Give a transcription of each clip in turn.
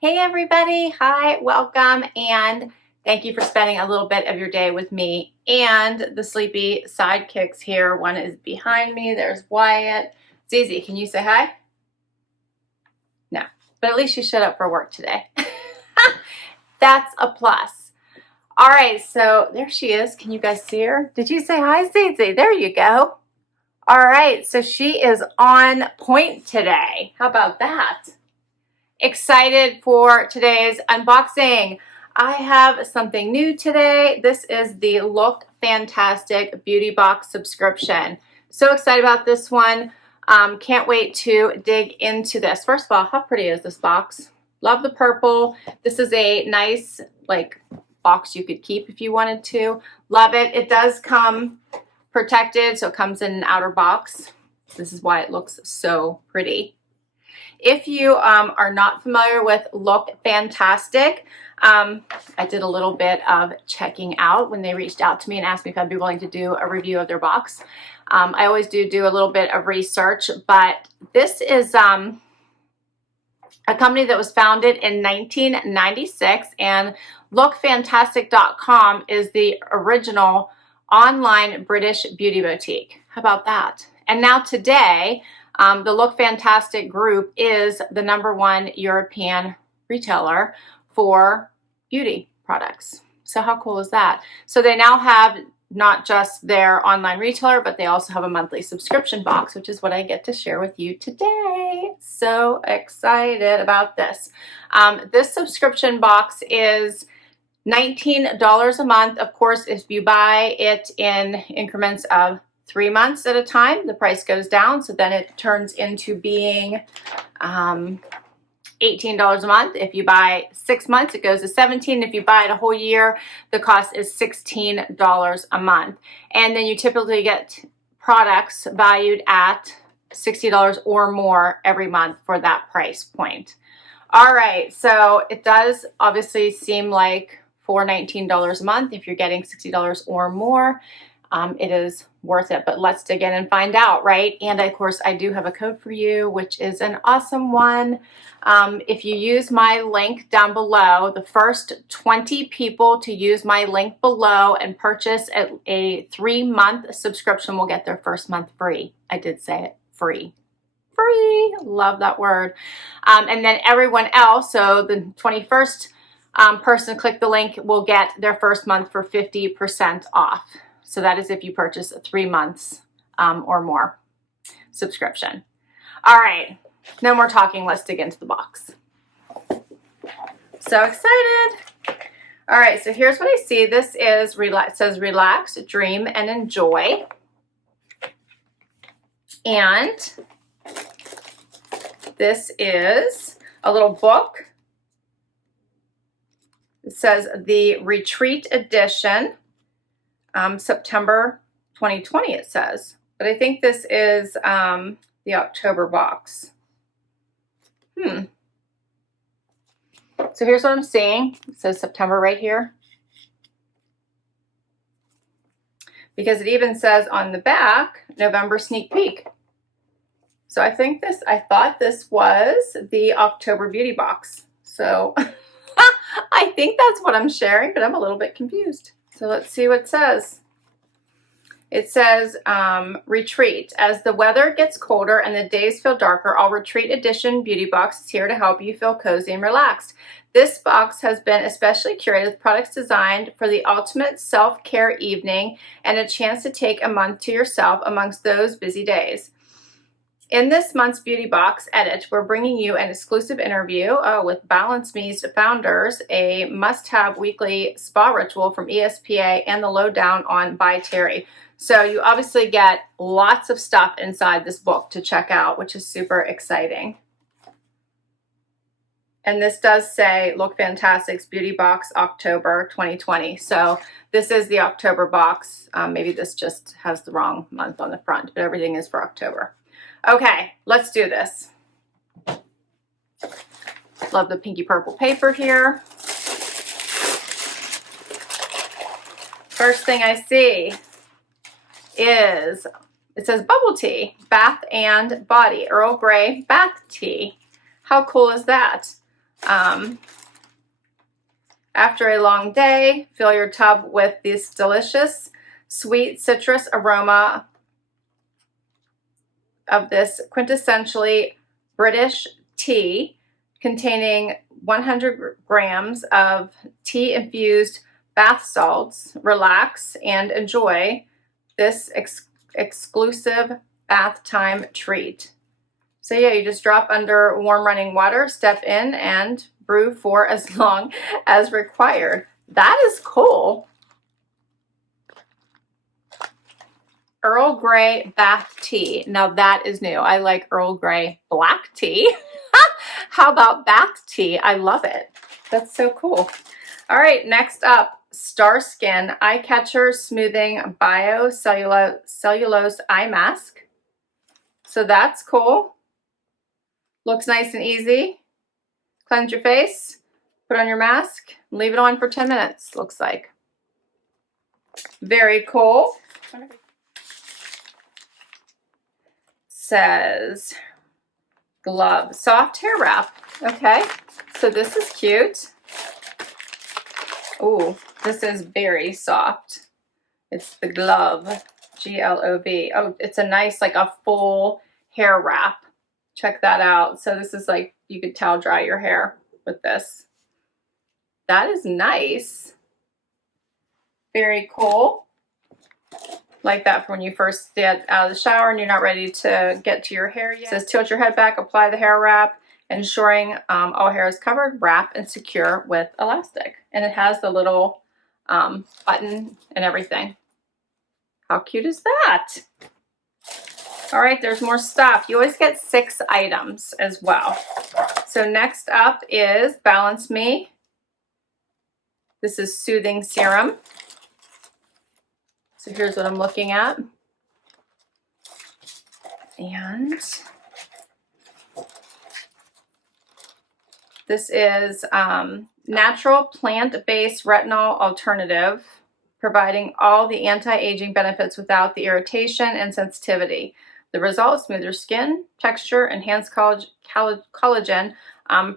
Hey everybody, hi, welcome, and thank you for spending a little bit of your day with me and the sleepy sidekicks here. One is behind me, there's Wyatt. Zizi, can you say hi? No, but at least you showed up for work today. That's a plus. All right, so there she is. Can you guys see her? Did you say hi, Zizi? There you go. All right, so she is on point today. How about that? Excited for today's unboxing. I have something new today. This is the Look Fantastic Beauty Box subscription. So excited about this one. Can't wait to dig into this. First of all, how pretty is this box? Love the purple. This is a nice box you could keep if you wanted to. Love it. It does come protected, so it comes in an outer box. This is why it looks so pretty. If you are not familiar with Look Fantastic, I did a little bit of checking out when they reached out to me and asked me if I'd be willing to do a review of their box. I always do a little bit of research, but this is a company that was founded in 1996, and lookfantastic.com is the original online British beauty boutique. How about that? And now today, the Look Fantastic group is the #1 European retailer for beauty products. So how cool is that? So they now have not just their online retailer, but they also have a monthly subscription box, which is what I get to share with you today. So excited about this. This subscription box is $19 a month. Of course, if you buy it in increments of 3 months at a time, the price goes down, so then it turns into being $18 a month. If you buy 6 months, it goes to $17. If you buy it a whole year, the cost is $16 a month. And then you typically get products valued at $60 or more every month for that price point. All right, so it does obviously seem like for $19 a month, if you're getting $60 or more, it is worth it. But let's dig in and find out, right? And of course, I do have a code for you, which is an awesome one. If you use my link down below, the first 20 people to use my link below and purchase a 3-month subscription will get their first month free. I did say it, free. Free, love that word. And then everyone else, so the 21st person to click the link will get their first month for 50% off. So that is if you purchase a 3 months or more subscription. All right, no more talking. Let's dig into the box. So excited. All right, so here's what I see. This is, it says relax, dream, and enjoy. And this is a little book. It says the Retreat Edition. September 2020 it says, but I think this is the October box. So here's what I'm seeing. It says September right here, because it even says on the back November sneak peek. So I thought this was the October beauty box. So I think that's what I'm sharing, but I'm a little bit confused. So let's see what it says. It says, retreat. As the weather gets colder and the days feel darker, our Retreat Edition Beauty Box is here to help you feel cozy and relaxed. This box has been especially curated with products designed for the ultimate self-care evening and a chance to take a month to yourself amongst those busy days. In this month's Beauty Box Edit, we're bringing you an exclusive interview with Balance Me's founders, a must-have weekly spa ritual from ESPA, and the lowdown on By Terry. So you obviously get lots of stuff inside this book to check out, which is super exciting. And this does say Look Fantastic's Beauty Box October 2020. So this is the October box. Maybe this just has the wrong month on the front, but everything is for October. Okay, let's do this. Love the pinky purple paper here. First thing I see is, it says bubble tea, bath and body, Earl Grey bath tea. How cool is that? After a long day, fill your tub with this delicious sweet citrus aroma of this quintessentially British tea containing 100 grams of tea-infused bath salts. Relax and enjoy this exclusive bath time treat. So yeah, you just drop under warm running water, step in, and brew for as long as required. That is cool. Earl Grey bath tea. Now that is new. I like Earl Grey black tea. How about bath tea? I love it. That's so cool. All right, next up, Star Skin Eye Catcher Smoothing Biocellulose Eye Mask. So that's cool. Looks nice and easy. Cleanse your face, put on your mask, leave it on for 10 minutes, looks like. Very cool. Says glove, soft hair wrap. Okay, so this is cute. Ooh, this is very soft. It's the glove, G-L-O-V. Oh, it's a nice, like a full hair wrap. Check that out. So this is like, you could towel dry your hair with this. That is nice. Very cool. Like that for when you first get out of the shower and you're not ready to get to your hair yet. It says tilt your head back, apply the hair wrap, ensuring all hair is covered, wrap and secure with elastic. And it has the little button and everything. How cute is that? All right, there's more stuff. You always get 6 items as well. So next up is Balance Me. This is Soothing Serum. So here's what I'm looking at. And this is natural plant-based retinol alternative, providing all the anti-aging benefits without the irritation and sensitivity. The result: smoother skin texture, enhanced collagen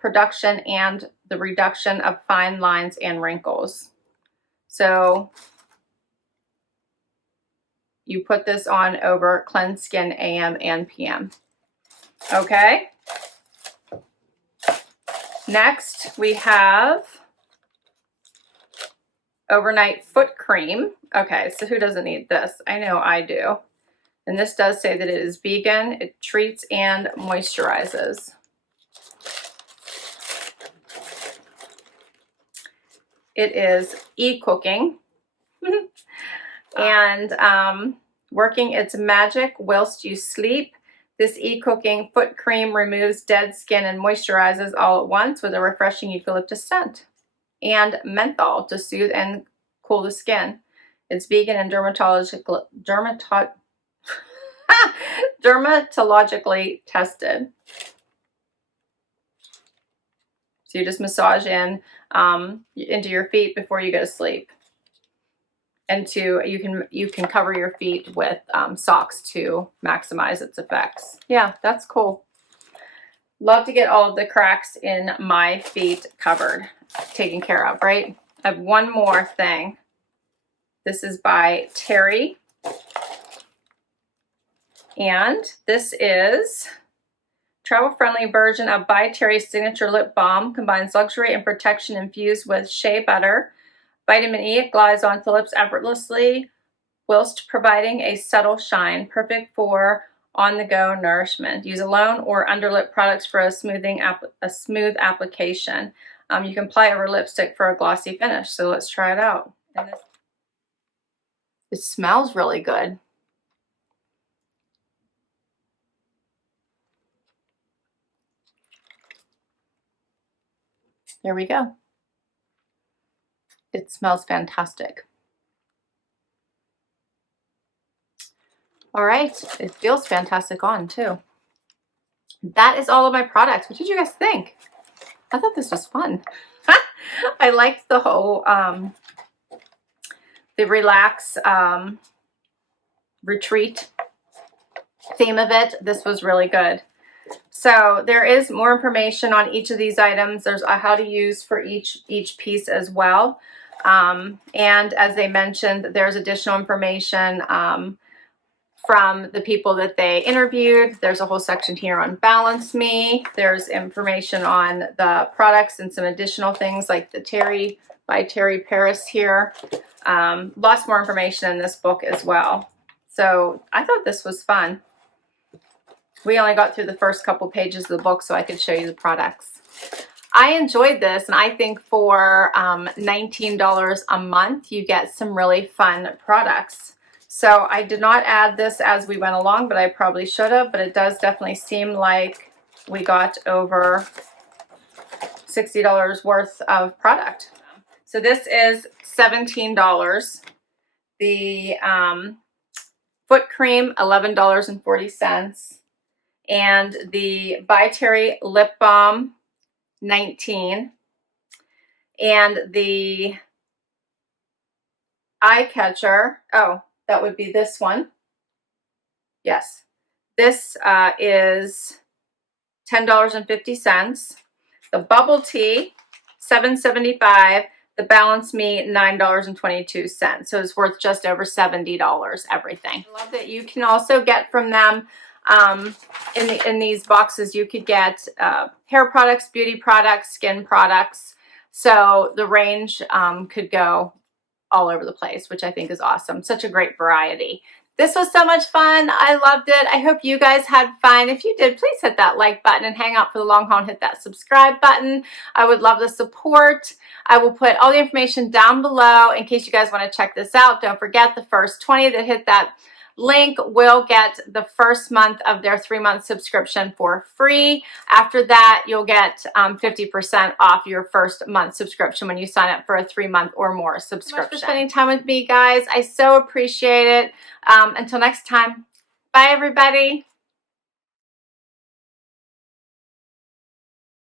production, and the reduction of fine lines and wrinkles. So you put this on over cleansed skin AM and PM. Okay. Next, we have overnight foot cream. Okay, so who doesn't need this? I know I do. And this does say that it is vegan. It treats and moisturizes. It is e-cooking. And working its magic whilst you sleep. This e-cooking foot cream removes dead skin and moisturizes all at once with a refreshing eucalyptus scent and menthol to soothe and cool the skin. It's vegan and dermatologically tested. So you just massage in into your feet before you go to sleep. And you can cover your feet with socks to maximize its effects. Yeah, that's cool. Love to get all of the cracks in my feet covered, taken care of, right? I have one more thing. This is by Terry. And this is travel-friendly version of by Terry's signature lip balm. Combines luxury and protection infused with shea butter. Vitamin E, it glides onto the lips effortlessly whilst providing a subtle shine, perfect for on-the-go nourishment. Use alone or underlip products for a smooth application. You can apply over lipstick for a glossy finish. So let's try it out. And it smells really good. There we go. It smells fantastic. All right, it feels fantastic on too. That is all of my products. What did you guys think? I thought this was fun. I liked the whole, the relax retreat theme of it. This was really good. So there is more information on each of these items. There's a how to use for each piece as well. And as they mentioned, there's additional information from the people that they interviewed. There's a whole section here on Balance Me. There's information on the products and some additional things like the Terry by Terry Paris here. Lots more information in this book as well. So I thought this was fun. We only got through the first couple pages of the book so I could show you the products. I enjoyed this, and I think for $19 a month, you get some really fun products. So I did not add this as we went along, but I probably should have, but it does definitely seem like we got over $60 worth of product. So this is $17. The foot cream, $11.40. And the By Terry lip balm, $19. And the eye catcher, oh, that would be this one. Yes, this is $10.50. The bubble tea, $7.75. The Balance Me, $9.22. So it's worth just over $70, everything. I love that you can also get from them in these boxes. You could get hair products, beauty products, skin products. So the range could go all over the place, which I think is awesome. Such a great variety. This was so much fun. I loved it. I hope you guys had fun. If you did, please hit that like button and hang out for the long haul and hit that subscribe button. I would love the support. I will put all the information down below in case you guys want to check this out. Don't forget, the first 20 that hit that link will get the first month of their 3-month subscription for free. After that, you'll get 50% off your first month subscription when you sign up for a 3-month or more subscription. Thanks for spending time with me, guys. I so appreciate it. Until next time, bye everybody.